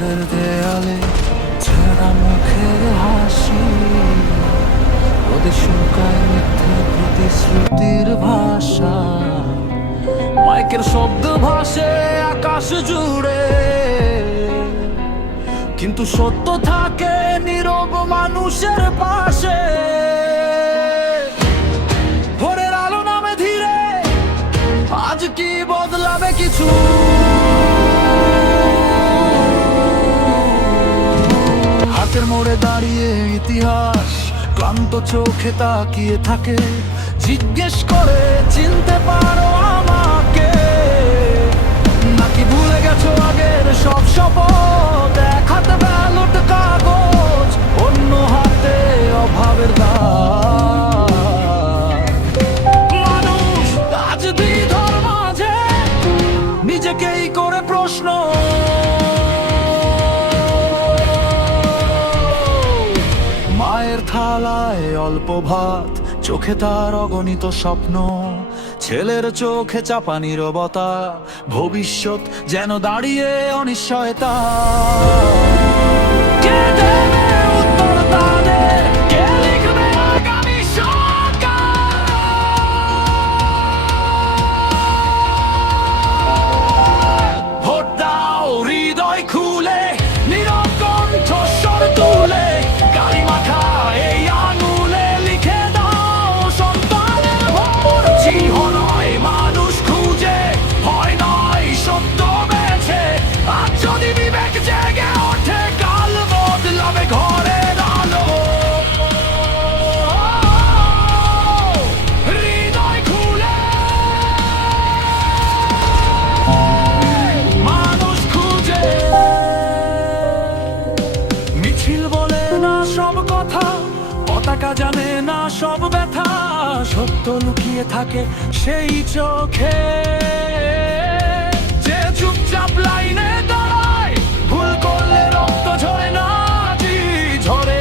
ঘরের দেয়ালে ছেঁড়া মুখের হাসি, ওদের শুকায় মিথ্যে প্রতিশ্রুতির ভাষা। মাইকের শব্দ ভাসে আকাশ জুড়ে, কিন্তু সত্য থাকে নীরব মানুষের পাশে। ভোরের আলো নামে ধীরে, আজ কি বদলাবে কিছু? হাতের মোড়ে দাঁড়িয়ে ইতিহাস ক্লান্ত চোখে তাকিয়ে থাকে, জিজ্ঞেস করে চিনতে পারো আমাকে? নাকি ভুলে গেছো আগের সব শপথ? এক হাতে ব্যালট কাগজ, অন্য হাতে অভাবের দাগ। মানুষ আজ দ্বিধার মাঝে নিজেকেই করে প্রশ্ন, মায়ের থালায় অল্প ভাত, চোখে তার অগণিত স্বপ্ন, ছেলের চোখে চাপা নীরবতা, ভবিষ্যৎ যেন দাঁড়িয়ে অনিশ্চয়তা। কে দেবে উত্তর তাদের? কে লিখবে আগামী সকাল? ভোট দাও হৃদয় খুলে, নীরব কণ্ঠস্বর তুলে, গালি মাখা এই আঙুলে লিখে দাও সন্তানের ভোট। চিহ্ন নয় মানুষ খুঁজে, ভয় নয় সত্য বেছে, আজ যদি বিবেক জেগে ওঠে, কাল বদলাবে ঘরের আলো। হৃদয় খুলে মানুষ খুঁজে, মিছিল বলে না সব কথা, পতাকা জানে না সব ব্যথা, সত্য লুকিয়ে থাকে সেই চোখে। যে চুপচাপ লাইনে দাঁড়ায়, ভুল করলে রক্ত ঝরে না, জি ঝরে